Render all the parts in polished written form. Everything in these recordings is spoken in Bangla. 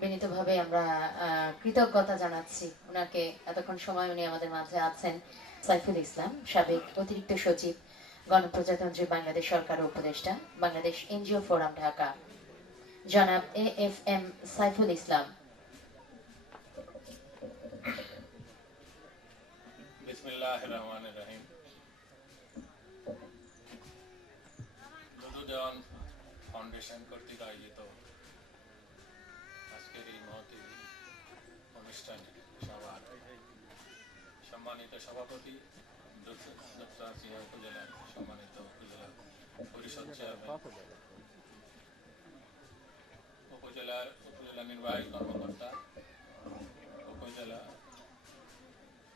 বিনীতভাবে আমরা কৃতজ্ঞতা জানাচ্ছি ওনাকে, এতক্ষণ সময় উনি আমাদের মাঝে আছেন। সাইফুল ইসলাম, সাবেক অতিরিক্ত সচিব, গণপ্রজাতন্ত্রী বাংলাদেশ সরকার উপদেষ্টা, বাংলাদেশ এনজিও ফোরাম ঢাকা, জনাব AFM সাইফুল ইসলাম। বিসমিল্লাহির রহমানির রহিম। দুদু দেওয়ান ফাউন্ডেশন কর্তৃক আয়োজিত আজকের এই মহতী অনুষ্ঠানে সভার সম্মানিত সভাপতি দক্ষিণাঞ্চলীয় উপজেলার সম্মানিত উপজেলা পরিষদ চেয়ারম্যান, উপজেলা নির্বাহী কর্মকর্তা, উপজেলা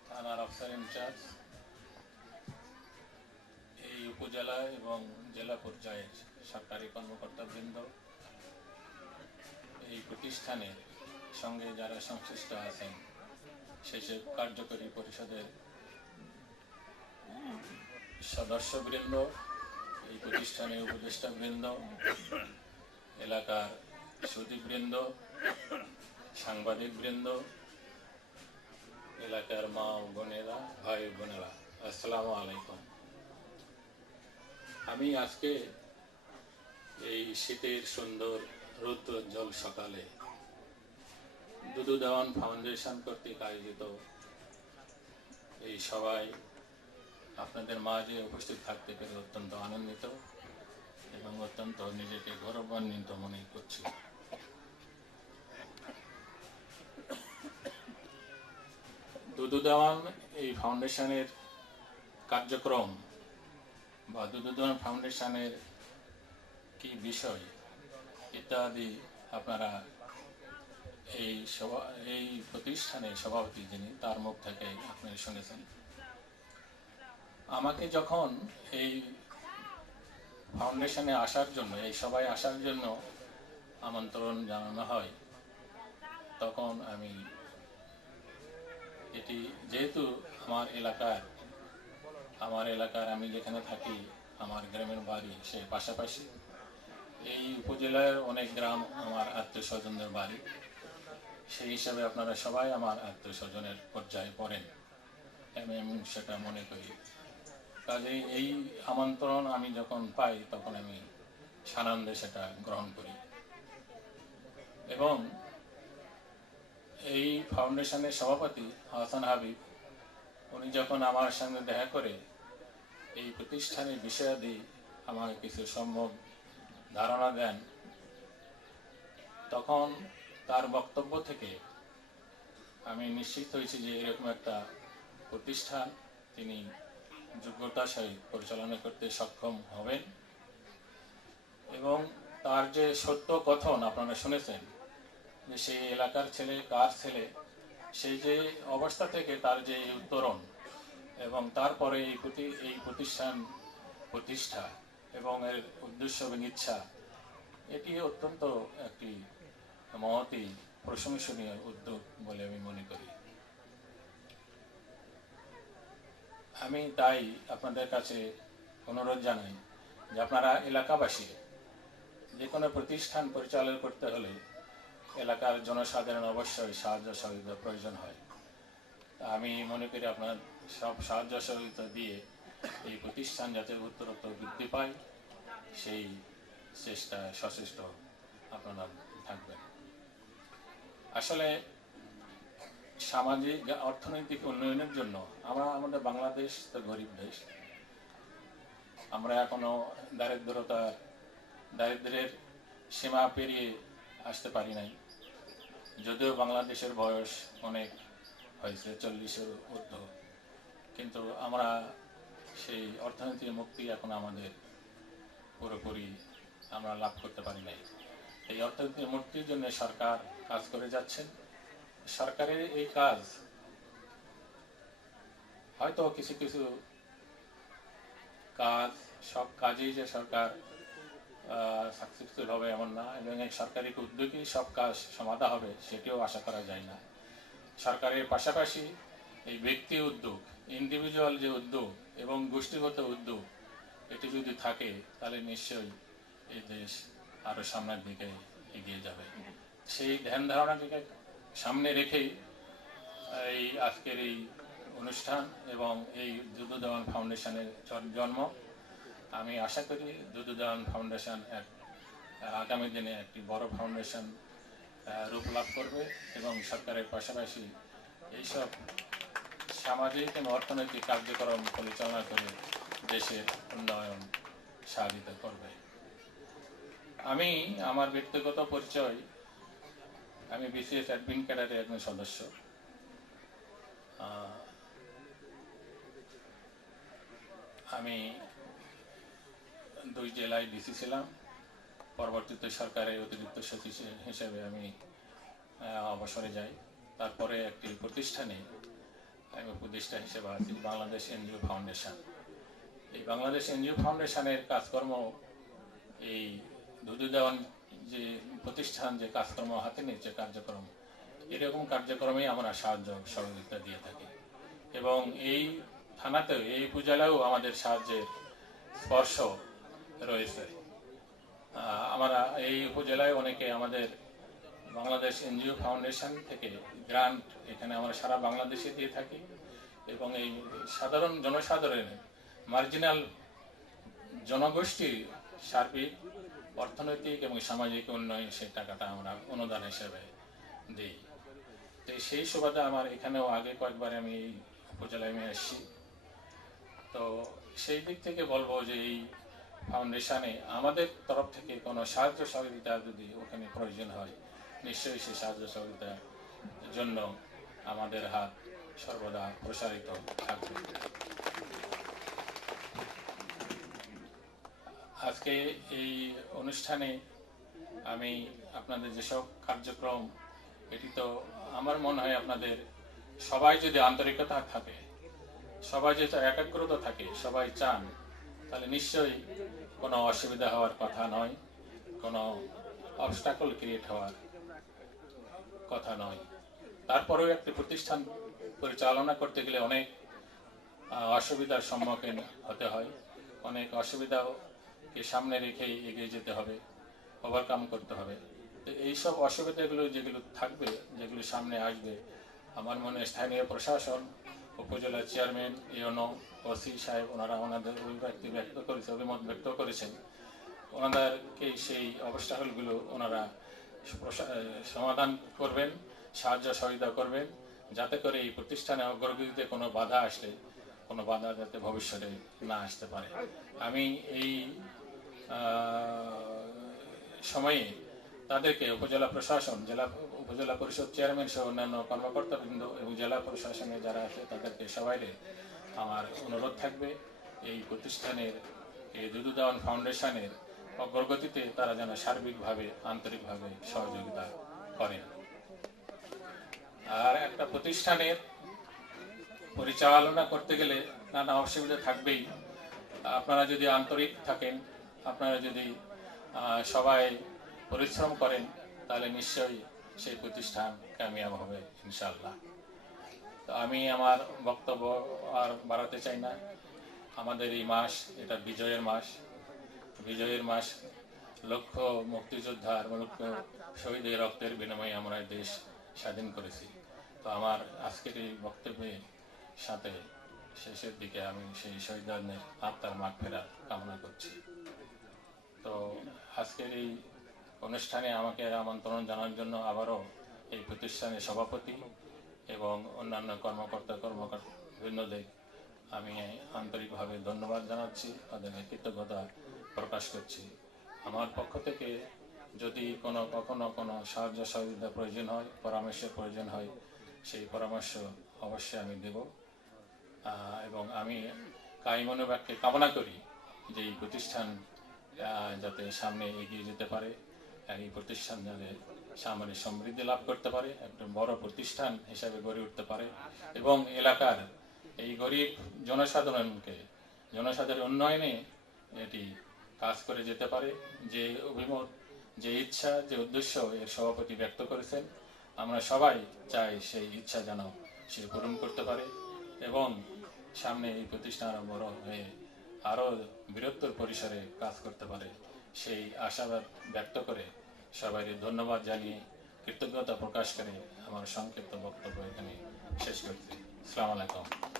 থানার অফিসার ইনচার্জ, এই উপজেলা এবং জেলা পর্যায়ের সরকারি কর্মকর্তাবৃন্দ, এই প্রতিষ্ঠানের সঙ্গে যারা সংশ্লিষ্ট আছেন, সেসব কার্যকরী পরিষদের সদস্যবৃন্দ, এই প্রতিষ্ঠানের উপদেষ্টাবৃন্দ, এলাকার সচিববৃন্দ, সাংবাদিকবৃন্দ, এলাকার মা ও বোনেরা, ভাই বোনেরা, আসসালামু আলাইকুম। আমি আজকে এই শীতের সুন্দর রৌদ্রোজ্জ্বল সকালে দুদু দেওয়ান ফাউন্ডেশন কর্তৃক আয়োজিত এই সভায় আপনাদের মাঝে উপস্থিত থাকতে পেরে অত্যন্ত আনন্দিত এবং অত্যন্ত নিজেকে গৌরবান্বিত মনে করছি। দুদু দেওয়ান এই ফাউন্ডেশনের কার্যক্রম বা দুদু দেওয়ান ফাউন্ডেশনের কি বিষয় ইত্যাদি আপনারা এই প্রতিষ্ঠানের সভাপতি যিনি, তার মুখ থেকে আপনারা শুনেছেন। আমাকে যখন এই ফাউন্ডেশনে আসার জন্য, এই সভায় আসার জন্য আমন্ত্রণ জানানো হয়, তখন আমি এটি যেহেতু আমার এলাকার আমি যেখানে থাকি, আমার গ্রামের বাড়ি সে পাশাপাশি, এই উপজেলার অনেক গ্রাম আমার আত্মীয় স্বজনদের বাড়ি, সেই হিসাবে আপনারা সবাই আমার আত্মীয় স্বজনের পর্যায়ে পড়েন, আমি সেটা মনে করি। কাজে এই আমন্ত্রণ আমি যখন পাই তখন আমি সানন্দে সেটা গ্রহণ করি। এবং এই ফাউন্ডেশনের সভাপতি হাসান হাবিব, উনি যখন আমার সঙ্গে দেখা করে এই প্রতিষ্ঠানের বিষয়াদি আমাকে কিছু সম্যক ধারণা দেন, তখন তার বক্তব্য থেকে আমি নিশ্চিত হয়েছি যে এরকম একটা প্রতিষ্ঠান তিনি যোগ্যতার সহিত পরিচালনা করতে সক্ষম হবেন। এবং তার যে সত্য কথন আপনারা শুনেছেন যে সেই এলাকার ছেলে কার ছেলে, সেই যে অবস্থা থেকে তার যে উত্তরণ এবং তারপরে এই প্রতিষ্ঠা এবং এর উদ্দেশ্য এবং ইচ্ছা, এটি অত্যন্ত একটি মহতী প্রশংসনীয় উদ্যোগ বলে আমি মনে করি। আমি তাই আপনাদের কাছে অনুরোধ জানাই যে আপনারা এলাকাবাসী যে কোনো প্রতিষ্ঠান পরিচালনা করতে হলে এলাকার জনসাধারণ অবশ্যই সাহায্য সহযোগিতা প্রয়োজন হয়। আমি মনে করি আপনার সব সাহায্য সহযোগিতা দিয়ে এই প্রতিষ্ঠান যাতে উত্তরোত্তর বৃদ্ধি পায় সেই চেষ্টায় সচেষ্ট আপনারা থাকবেন। আসলে সামাজিক অর্থনৈতিক উন্নয়নের জন্য আমাদের বাংলাদেশ তো গরিব দেশ, আমরা এখনো দারিদ্রের সীমা পেরিয়ে আসতে পারি নাই। যদিও বাংলাদেশের বয়স অনেক হয়েছে, 40-এর ঊর্ধ্ব, কিন্তু আমরা সেই অর্থনৈতিক মুক্তি এখন আমাদের পুরোপুরি আমরা লাভ করতে পারি নাই। এই অর্থনৈতিক মুক্তির জন্য সরকার কাজ করে যাচ্ছেন। সরকারের এই কাজ হয়তো কিছু কিছু কাজ, সব কাজেই যে সরকার সাকসেসফুল হবে এমন না, এবং এই সরকারি উদ্যোগেই সব কাজ সমাধা হবে সেটিও আশা করা যায় না। সরকারের পাশাপাশি এই ব্যক্তি উদ্যোগ, ইন্ডিভিজুয়াল যে উদ্যোগ এবং গোষ্ঠীগত উদ্যোগ, এটি যদি থাকে তাহলে নিশ্চয়ই এই দেশ আরো সামনের দিকে এগিয়ে যাবে। সেই ধ্যান ধারণাটিকে সামনে রেখেই এই আজকের এই অনুষ্ঠান এবং এই দুদু দেওয়ান ফাউন্ডেশনের জন্ম। আমি আশা করি দুদু দেওয়ান ফাউন্ডেশন আগামী দিনে একটি বড় ফাউন্ডেশন রূপ লাভ করবে এবং সরকারের পাশাপাশি এইসব সামাজিক এবং অর্থনৈতিক কার্যক্রম পরিচালনা করে দেশের উন্নয়ন সাধিত করবে। আমি আমার ব্যক্তিগত পরিচয়, আমি বিসিএস অ্যাডমিন ক্যাডারের একজন সদস্য। আমি 2 জেলায় ডিসি ছিলাম। পরবর্তীতে সরকারের অতিরিক্ত সচিব হিসেবে আমি অবসরে যাই। তারপরে একটি প্রতিষ্ঠানে আমি উপদেষ্টা হিসেবে আছি, বাংলাদেশ এনজিও ফাউন্ডেশন। এই বাংলাদেশ এনজিও ফাউন্ডেশনের কাজকর্ম, এই দুদু দেওয়ান যে প্রতিষ্ঠান যে কাজকর্ম হাতে নিচ্ছে কার্যক্রম, এরকম কার্যক্রমেই আমরা সাহায্য সহযোগিতা দিয়ে থাকি। এবং এই থানাতেও, এই উপজেলায়ও আমাদের সাহায্যের স্পর্শ রয়েছে। আমরা এই উপজেলায় অনেকে আমাদের বাংলাদেশ এনজিও ফাউন্ডেশন থেকে গ্রান্ট এখানে আমরা সারা বাংলাদেশে দিয়ে থাকি এবং এই সাধারণ জনসাধারণের মার্জিনাল জনগোষ্ঠীর সার্বিক অর্থনৈতিক এবং সামাজিক উন্নয়ন সেই টাকাটা আমরা অনুদান হিসেবে দিই। তো সেই সুবাদে আমার এখানেও আগে কয়েকবার আমি এই উপজেলায় আমি এসেছি। তো সেই দিক থেকে বলবো যে এই ফাউন্ডেশনে আমাদের তরফ থেকে কোনো সাহায্য সহযোগিতা যদি ওখানে প্রয়োজন হয়, নিশ্চয়ই সেই সাহায্য সহযোগিতার জন্য আমাদের হাত সর্বদা প্রসারিত থাকবে। আজকে এই অনুষ্ঠানে আমি আপনাদের যেসব কার্যক্রম, এটি তো আমার মনে হয় আপনাদের সবাই যদি আন্তরিকতা থাকে, সবাই যদি একাগ্রতা থাকে, সবাই চান, তাহলে নিশ্চয়ই কোনো অসুবিধা হওয়ার কথা নয়, কোনো অবস্টাকল ক্রিয়েট হওয়ার কথা নয়। তারপরেও একটি প্রতিষ্ঠান পরিচালনা করতে গেলে অনেক অসুবিধার সম্মুখীন হতে হয়, অনেক অসুবিধাকে সামনে রেখেই এগিয়ে যেতে হবে, ওভারকাম করতে হবে। তো এইসব অসুবিধাগুলো যেগুলো থাকবে, যেগুলো সামনে আসবে, আমার মনে হয় স্থানীয় প্রশাসন, উপজেলা চেয়ারম্যান, ইউনো, ওসি সাহেব, ওনারা ওনাদের অভিমত ব্যক্ত করেছেন। ওনাদেরকে সেই অবস্থাগুলো ওনারা সমাধান করবেন, সাহায্য সহযোগিতা করবেন, যাতে করে এই প্রতিষ্ঠানে অগ্রগতিতে কোনো বাধা আসলে কোনো বাধা যাতে ভবিষ্যতে না আসতে পারে। আমি এই সময়ে তাদেরকে উপজেলা প্রশাসন, উপজেলা পরিষদ চেয়ারম্যান সহ অন্যান্য কর্মকর্তাবৃন্দ এবং জেলা প্রশাসনে যারা আছে তাদেরকে সবাইকে আমার অনুরোধ থাকবে এই প্রতিষ্ঠানের, এই দুদু দেওয়ান ফাউন্ডেশনের অগ্রগতিতে তারা যেন সার্বিকভাবে আন্তরিকভাবে সহযোগিতা করেন। আর একটা প্রতিষ্ঠানের পরিচালনা করতে গেলে নানা অসুবিধা থাকবেই। আপনারা যদি আন্তরিক থাকেন, আপনারা যদি সবাই পরিশ্রম করেন, তাহলে নিশ্চয়ই সেই প্রতিষ্ঠান কামিয়াব হবে ইনশাআল্লাহ। তো আমি আমার বক্তব্য আর বাড়াতে চাই না। আমাদের এই মাস, এটা বিজয়ের মাস। বিজয়ের মাস, লক্ষ মুক্তিযোদ্ধার, লক্ষ শহীদের রক্তের বিনিময়ে আমরা দেশ স্বাধীন করেছি। তো আমার আজকের এই বক্তব্যের সাথে শেষের দিকে আমি সেই শহীদদের আত্মার মাগফিরাত কামনা করছি। তো আজকের এই অনুষ্ঠানে আমাকে আমন্ত্রণ জানার জন্য আবারও এই প্রতিষ্ঠানের সভাপতি এবং অন্যান্য কর্মকর্তাবৃন্দদের আমি আন্তরিকভাবে ধন্যবাদ জানাচ্ছি, তাদের কৃতজ্ঞতা প্রকাশ করছি। আমার পক্ষ থেকে যদি কখনো কোনো সাহায্য সহযোগিতা প্রয়োজন হয়, পরামর্শের প্রয়োজন হয়, সেই পরামর্শ অবশ্যই আমি দেব। এবং আমি কায়মনোবাক্যে কামনা করি যে এই প্রতিষ্ঠান যাতে সামনে এগিয়ে যেতে পারে, এই প্রতিষ্ঠান যাতে সামনে সমৃদ্ধি লাভ করতে পারে, একটা বড় প্রতিষ্ঠান হিসাবে গড়ে উঠতে পারে এবং এলাকার এই গরিব জনসাধারণের উন্নয়নে এটি কাজ করে যেতে পারে। যে অভিমত, যে ইচ্ছা, যে উদ্দেশ্য এর সভাপতি ব্যক্ত করেছেন, আমরা সবাই চাই সেই ইচ্ছা যেন সে পূরণ করতে পারে এবং সামনে এই প্রতিষ্ঠান আরো বড় হয়ে আরো বৃহত্তর পরিসরে কাজ করতে পারে, সেই আশাবাদ ব্যক্ত করে সবাই ধন্যবাদ জানিয়ে কৃতজ্ঞতা প্রকাশ করে আমার সংক্ষিপ্ত বক্তব্য এখানে শেষ করছি। আসসালামু আলাইকুম।